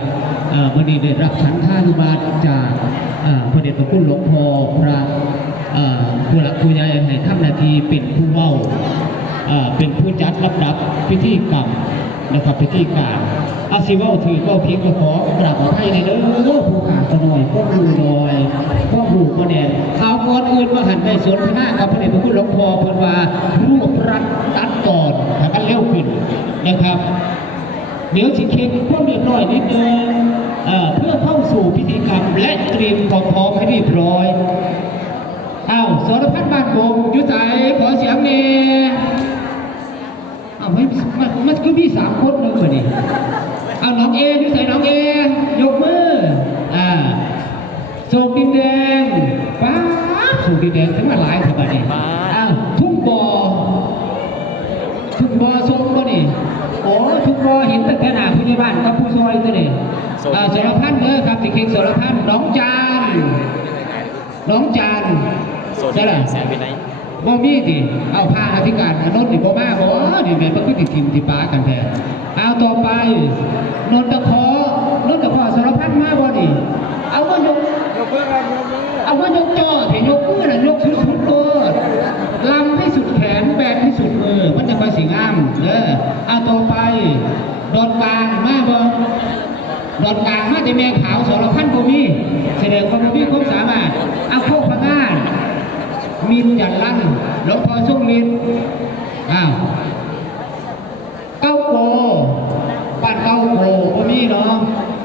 ครับวันนี้ได้รับฉันทานุบาตจากพระเดชพระคุณหลวงพ่อพระผู้หลักผู้ใหญ่ให้ทำหน้าทีเป็นผู้เว้าเป็นผู้จัดลำดับพิธีกรรมนะครับพิธีการอาซิว่าถือก็พิกก็ขอกราบขอให้ในเด้อผู้ขาดหน่อยพวกดูหน่อยพวกหูก็แดนเอาก่อนอื่นมาหันไปสวนพนากับพระเดชพระคุณหลวงพ่อเพิ่นว่ารวบรัดตัดก่อนให้มันเร็วขึ้นนะครับ เดี๋ยวสิเค้กพวกเรียบร้อยนิดนึงเอ่อเพื่อเข้าสู่พิธีกรรมและเตรียมความพร้อมให้เรียบร้อยอ้าวสรพัฒน์บ้านโป่งยุสายใจเสียงเน่อ้าวไม่มันมันคือมีสามคนเลยคนนี้เอาน้องเออยุสายน้องเอยกมืออ่าส่งดินแดงป้าบส่งดินแดงถึงมาหลายขนาดนี้อ้าวทุ่งบ่อ ทุกบอทรงก็นี่ โอ้ทุกบอเห็นตั้งแต่หน้าผู้ใหญ่บ้านกับผู้ซอยตัวนี่อ่าสรพันธ์เด้อครับที่เค้กสรพันธ์น้องจานน้องจานใช่ที่ล่ะแสนเป็นบ่มีติเอาผ้าอธิการนนท์นี่บ่มาบ่นี่แม่นบ่คือติทิมที่ป้ากันแท้เอาต่อไปนนทคอนนทคอสรพันธ์มาบ่นี่เอาว่ายกเอาว่ายกจ่อเห็นยกมือน่ะยกสุดๆตัวลำให้สุดแขนแบนให้สุดมือ มันจะไปสีงามเด้อเอาต่อไป ดอนกลางมาบ่ดอนกลางมาแต่แม่ขาวสรพันธ์บ่มีแสดงความมีความสามารถเอาโคพงานมินยันลั่นหลวงพ่อสุงมินอ้าวเก้าโกบ้านเก้าโกบ่มีเนาะ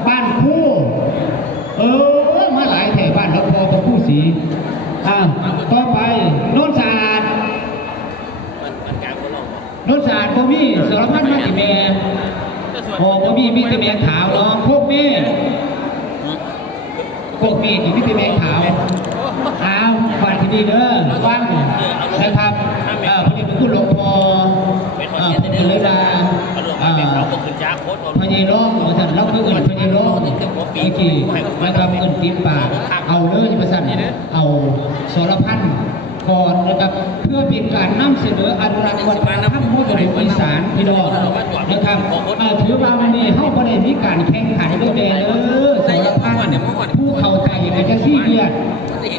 บ้านคู่เออมาหลายแถวบ้านหลวงพ่อพระผู้ศรีอ่าวต่อไปโน้นศาสตร์มันมันกลางราโน้นศาสตร์บ่มีสารพัดมาติแม่ พอบ่มีมีแต่แม่ขาวเนาะพวกมีพวกมีที่มีแต่แม่ขาวอ้าวฟังที่นี่เด้อฟังนะครับเอ่อพระเดชพระคุณหลวงพ่อเป็นคนเอ่อเย็นพระเลยเลดาเอาหลวงอ่มาเป็นเราาก็คือจ้าโคตรพญายร้องมาสั่นเราคือเอินพญายร้องเมื่อกี้นะครับเอินติดปากเอาเลยมาสั่นเอาสรพันธ์ก่อนนะครับเพื่อเป็นการนำเสนออนุรักษ์วัฒนธรรมมรดกอีสานพี่น้อง นะครับเอ่อถือว่าวันนี้เฮาบ่ได้มีการแข่งขันด้วยแดเด้อสรพันธ์ผู้เข้าใจในจังซี่เกียรติ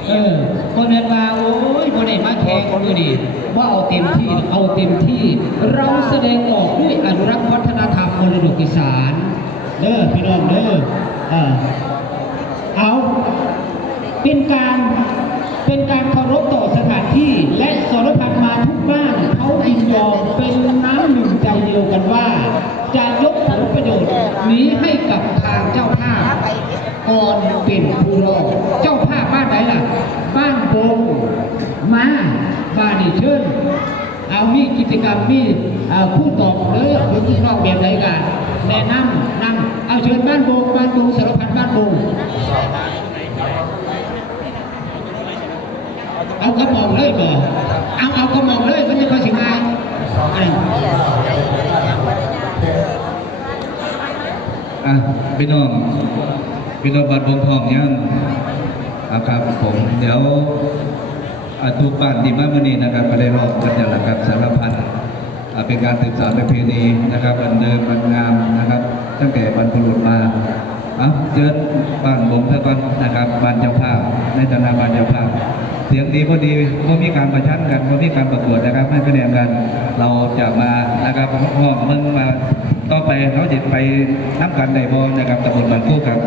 เออคนนั้นว่าโอ้ยบ่ได้มาแข่งมื้อนี้ว่าเอาเต็มที่เอาเต็มที่ เราแสดงออกด้วยอนุรักษ์วัฒนธรรมมรดกอีสานเด้อพี่น้องเด้อเออเอาเป็นการเป็นการเคารพต่อสถานที่และสรพันธ์มาทุกบ้านเขายินยอมเป็นน้ำหนึ่งใจเดียวกันว่า จะยกผลประโยชน์นี้ให้กับทางเจ้าภาพก่อนเป็นผู้รอเจ้าภาพบ้านไหนล่ะ บ้านโบงมาบ้านนี่เชิญเอามีกิจกรรมมีเอ่อผู้ตอบเด้อคนที่รอบแบบไหนกันแนะนำนำเอาเชิญบ้านโบงบ้านโบงสารพันบ้านโบงเอากระมอมเลยบ่เอาเอากระมอมเลยมันจะค่อสิงายอะไร อะพี่น้องพี่น้องบัดบงทองยังอะครับผมเดี๋ยวอทุกบ้านที่มาเมื่อนี้นะครับก็ได้รอบกันอย่างละครับสารพันเป็นการศึกษาประเพณีนะครับอันเดิมอันงามนะครับ ตั้งแต่บรรพบุรุษมาอะเจิญบ้านบงเท่ากันนะครับบ้านเจ้าภาพในฐานะบ้านเจ้าภาพ เสียงดีพอดีก็มีการประชันกันก็มีการประกวดนะครับให้คะแนนกันเราจะมานะครับพ่องมึงมาต่อไปเขาจะไปนับกันในบอลนะครับตำบลบันคู่ครับ